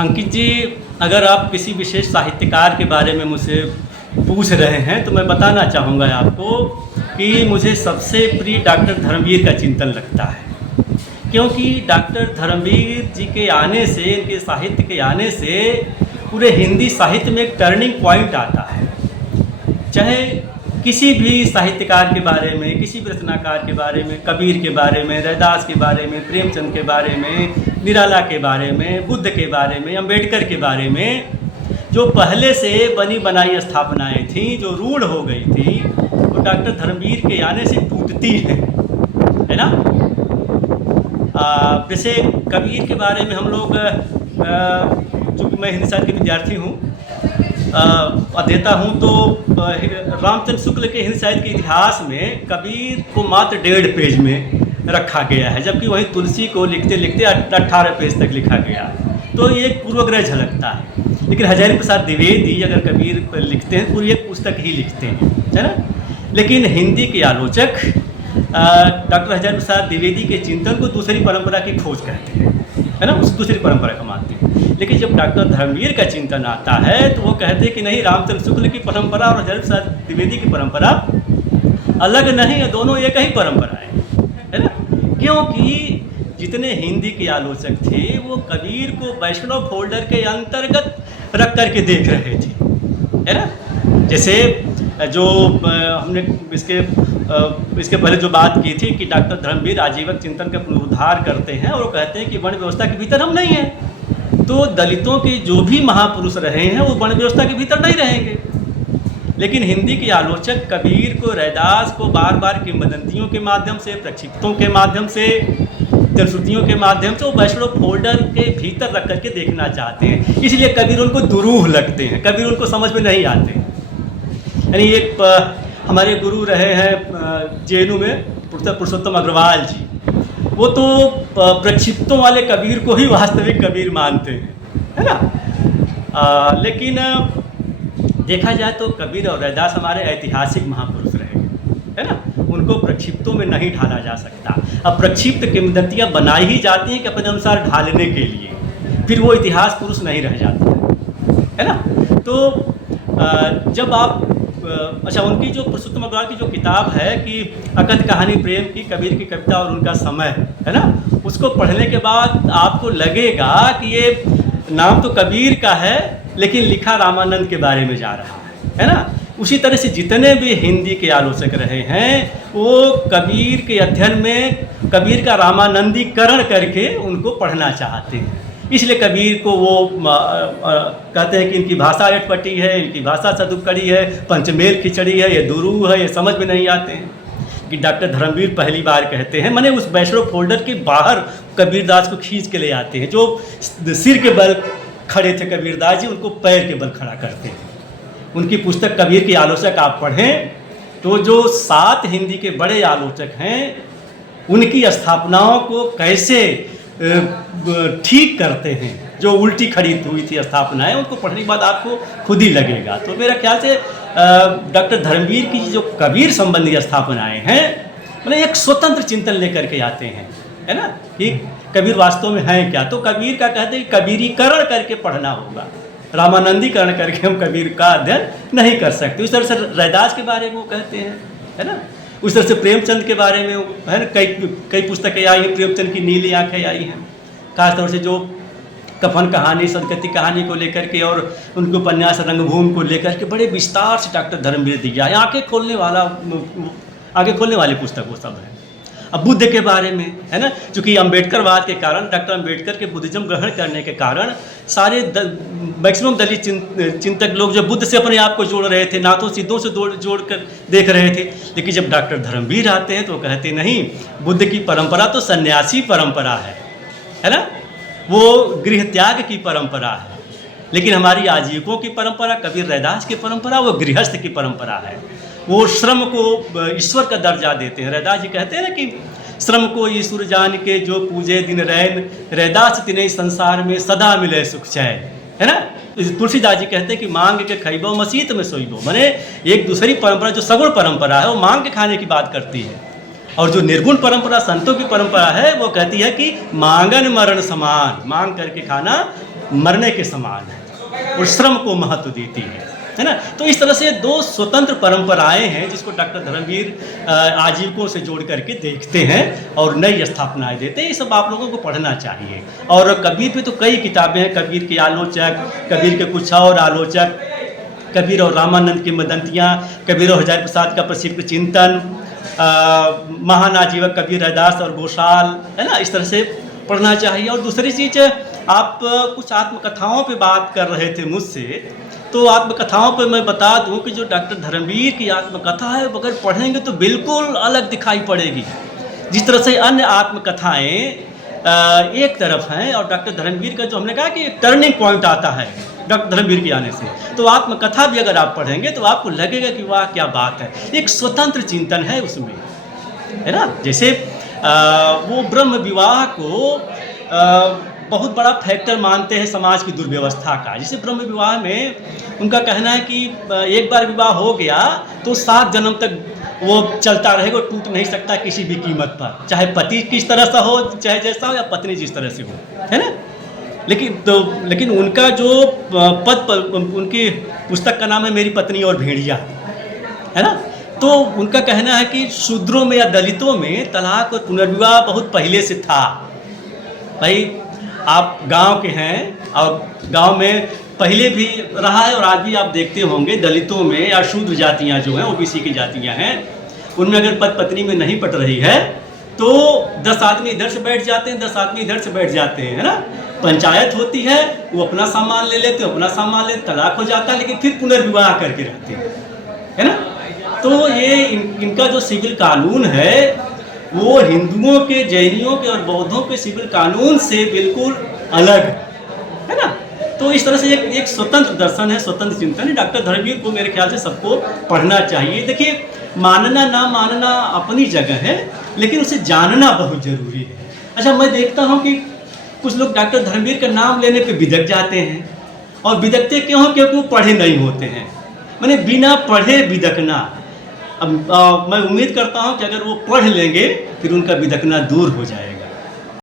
अंकित जी, अगर आप किसी विशेष साहित्यकार के बारे में मुझसे पूछ रहे हैं तो मैं बताना चाहूँगा आपको कि मुझे सबसे प्रिय डॉक्टर धर्मवीर का चिंतन लगता है। क्योंकि डॉक्टर धर्मवीर जी के आने से, इनके साहित्य के आने से पूरे हिंदी साहित्य में एक टर्निंग पॉइंट आता है। चाहे किसी भी साहित्यकार के बारे में, किसी भी रचनाकार के बारे में, कबीर के बारे में, रैदास के बारे में, प्रेमचंद के बारे में, निराला के बारे में, बुद्ध के बारे में, अम्बेडकर के बारे में, जो पहले से बनी बनाई स्थापनाएं थीं, जो रूढ़ हो गई थी, वो डॉक्टर धर्मवीर के आने से टूटती हैं, है ना। जैसे कबीर के बारे में हम लोग, चूँकि मैं हिंदी साहित्य के विद्यार्थी हूँ, अध्येता हूँ, तो रामचंद्र शुक्ल के हिंदी साहित्य के इतिहास में कबीर को मात्र 1.5 पेज में रखा गया है, जबकि वहीं तुलसी को लिखते लिखते 18 पेज तक लिखा गया है। तो ये एक पूर्वग्रह झलकता है। लेकिन हजारी प्रसाद द्विवेदी अगर कबीर पर लिखते हैं पूरी एक पुस्तक ही लिखते हैं, है ना। लेकिन हिंदी के आलोचक डॉक्टर हजारी प्रसाद द्विवेदी के चिंतन को दूसरी परंपरा की खोज कहते हैं, है ना, उस दूसरी परंपरा को मानते हैं। लेकिन जब डॉक्टर धर्मवीर का चिंतन आता है तो वो कहते हैं कि नहीं, रामचंद्र शुक्ल की परंपरा और हजारी प्रसाद द्विवेदी की परंपरा अलग नहीं है, दोनों एक ही परंपरा है ना। क्योंकि जितने हिंदी के आलोचक थे वो कबीर को वैष्णव फोल्डर के अंतर्गत रख करके देख रहे थे, है ना। जैसे जो हमने इसके पहले जो बात की थी कि डॉक्टर धर्मवीर आजीवन चिंतन का पुनरुद्धार करते हैं और वो कहते हैं कि वर्ण व्यवस्था के भीतर हम नहीं हैं, तो दलितों के जो भी महापुरुष रहे हैं वो वर्ण व्यवस्था के भीतर नहीं रहेंगे। लेकिन हिंदी के आलोचक कबीर को, रैदास को बार बार किंवदंतियों के माध्यम से, प्रक्षिप्तों के माध्यम से, जनश्रुतियों के माध्यम से वो वैष्णव फोल्डर के भीतर रख करके देखना चाहते हैं। इसलिए कबीर उनको दुरूह लगते हैं, कबीर उनको समझ में नहीं आते। यानी एक हमारे गुरु रहे हैं जेएनयू में पुरुषोत्तम अग्रवाल जी, वो तो प्रक्षिप्तों वाले कबीर को ही वास्तविक कबीर मानते हैं, है ना। लेकिन देखा जाए तो कबीर और रैदास हमारे ऐतिहासिक महापुरुष रहे, है ना, उनको प्रक्षिप्तों में नहीं ढाला जा सकता। अब प्रक्षिप्त किंवदंतियाँ बनाई ही जाती हैं कि अपने अनुसार ढालने के लिए, फिर वो इतिहास पुरुष नहीं रह जाते, है ना। तो जब आप अच्छा, उनकी जो पुरुषोत्तम अग्रवाल की जो किताब है कि अकथ कहानी प्रेम की, कबीर की कविता और उनका समय, है ना, उसको पढ़ने के बाद आपको लगेगा कि ये नाम तो कबीर का है लेकिन लिखा रामानंद के बारे में जा रहा है ना। उसी तरह से जितने भी हिंदी के आलोचक रहे हैं वो कबीर के अध्ययन में कबीर का रामानंदीकरण करके उनको पढ़ना चाहते हैं। इसलिए कबीर को वो कहते हैं कि इनकी भाषा अटपटी है, इनकी भाषा सदुपकड़ी है, पंचमेल खिचड़ी है, ये दुरूह है, ये समझ में नहीं आते हैं। कि डॉक्टर धर्मवीर पहली बार कहते हैं, माने उस वैष्णव फोल्डर के बाहर कबीरदास को खींच के ले आते हैं। जो सिर के बल खड़े थे कबीरदास जी, उनको पैर के बल खड़ा करते हैं। उनकी पुस्तक कबीर की आलोचक आप पढ़ें तो जो 7 हिंदी के बड़े आलोचक हैं उनकी स्थापनाओं को कैसे ठीक करते हैं, जो उल्टी खड़ी हुई थी स्थापनाएं, उनको पढ़ने के बाद आपको खुद ही लगेगा। तो मेरा ख्याल से डॉक्टर धर्मवीर की जो कबीर संबंधी स्थापनाएं हैं, मतलब एक स्वतंत्र चिंतन लेकर के आते हैं, है ना, कि कबीर वास्तव में है क्या। तो कबीर का कहते हैं कि कबीरीकरण करके पढ़ना होगा, रामानंदीकरण करके हम कबीर का अध्ययन नहीं कर सकते। उस तरह से रैदास के बारे में वो कहते हैं, है ना। उस तरह से प्रेमचंद के बारे में, है ना, कई पुस्तकें आई हैं, प्रेमचंद की नीली आंखें आई हैं, खासतौर से जो कफन कहानी, सदगति कहानी को लेकर के और उनके उपन्यास रंगभूमि को लेकर के बड़े विस्तार से डॉक्टर धर्मवीर दिया है। आंखें खोलने वाली पुस्तक वो सब है। अब बुद्ध के बारे में, है ना, चूँकि अम्बेडकरवाद के कारण, डॉक्टर अम्बेडकर के बुद्धिज्म ग्रहण करने के कारण सारे मैक्सिमम दलित चिंतक लोग जो बुद्ध से अपने आप को जोड़ रहे थे, नाथों सिद्धों से जोड़ कर देख रहे थे। लेकिन जब डॉक्टर धर्मवीर आते हैं तो कहते नहीं, बुद्ध की परंपरा तो सन्यासी परंपरा है ना, वो गृह त्याग की परंपरा है। लेकिन हमारी आजीविकों की परंपरा, कबीर रैदास की परंपरा, वो गृहस्थ की परंपरा है। वो श्रम को ईश्वर का दर्जा देते हैं। रैदास जी कहते हैं ना कि श्रम को ईश्वर जान के जो पूजे दिन रैन, रैदास तिने संसार में सदा मिले सुख चैन, है ना। तुलसीदास जी कहते हैं कि मांग के खइबो मसीत में सोइबो, माने एक दूसरी परंपरा जो सगुण परंपरा है वो मांग के खाने की बात करती है और जो निर्गुण परंपरा, संतों की परंपरा है, वो कहती है कि मांगन मरण समान, मांग करके खाना मरने के समान है और श्रम को महत्व देती है ना। तो इस तरह से दो स्वतंत्र परंपराएं हैं जिसको डॉक्टर धर्मवीर आजीविकों से जोड़ करके देखते हैं और नई स्थापनाएं देते हैं। ये सब आप लोगों को पढ़ना चाहिए। और कबीर पे तो कई किताबें हैं, कबीर के आलोचक, कबीर के कुछ और आलोचक, कबीर और रामानंद की मदंतियाँ, कबीर और हजारी प्रसाद का प्रसिद्ध चिंतन, महान आजीवक कबीर रैदास और गोशाल, है ना। इस तरह से पढ़ना चाहिए। और दूसरी चीज़, आप कुछ आत्मकथाओं पे बात कर रहे थे मुझसे, तो आत्मकथाओं पे मैं बता दूं कि जो डॉक्टर धर्मवीर की आत्मकथा है, अगर पढ़ेंगे तो बिल्कुल अलग दिखाई पड़ेगी। जिस तरह से अन्य आत्मकथाएं एक तरफ हैं और डॉक्टर धर्मवीर का जो हमने कहा कि एक टर्निंग पॉइंट आता है डॉक्टर धर्मवीर के आने से, तो आत्मकथा भी अगर आप पढ़ेंगे तो आपको लगेगा कि वाह क्या बात है, एक स्वतंत्र चिंतन है उसमें, है ना। जैसे वो ब्रह्म विवाह को बहुत बड़ा फैक्टर मानते हैं समाज की दुर्व्यवस्था का। जैसे ब्रह्म विवाह में उनका कहना है कि एक बार विवाह हो गया तो 7 जन्म तक वो चलता रहेगा, टूट नहीं सकता किसी भी कीमत पर, चाहे पति किस तरह से हो, चाहे जैसा हो, या पत्नी जिस तरह से हो, है ना। लेकिन उनका जो उनकी पुस्तक का नाम है मेरी पत्नी और भेड़िया, है ना। तो उनका कहना है कि शूद्रों में या दलितों में तलाक और पुनर्विवाह बहुत पहले से था। भाई आप गांव के हैं और गांव में पहले भी रहा है और आज भी आप देखते होंगे, दलितों में या शूद्र जातियां जो हैं, ओबीसी की जातियां हैं, उनमें अगर पत्नी में नहीं पट रही है तो 10 आदमी इधर से बैठ जाते हैं, 10 आदमी इधर से बैठ जाते हैं, है ना। पंचायत होती है, वो अपना सामान ले लेते, अपना सामान ले, तलाक हो जाता है, लेकिन फिर पुनर्विवाह करके रहते हैं, है ना। तो ये इनका जो सिविल कानून है वो हिंदुओं के, जैनियों के और बौद्धों के सिविल कानून से बिल्कुल अलग है ना। तो इस तरह से एक स्वतंत्र दर्शन है, स्वतंत्र चिंतन है। डॉक्टर धर्मवीर को मेरे ख्याल से सबको पढ़ना चाहिए। देखिए, मानना ना मानना अपनी जगह है, लेकिन उसे जानना बहुत जरूरी है। अच्छा, मैं देखता हूँ कि कुछ लोग डॉक्टर धर्मवीर का नाम लेने पे बिदक जाते हैं, और बिदकते क्यों हैं? क्योंकि वो पढ़े नहीं होते हैं। मैंने बिना पढ़े बिदकना, अब मैं उम्मीद करता हूं कि अगर वो पढ़ लेंगे फिर उनका बिदकना दूर हो जाएगा।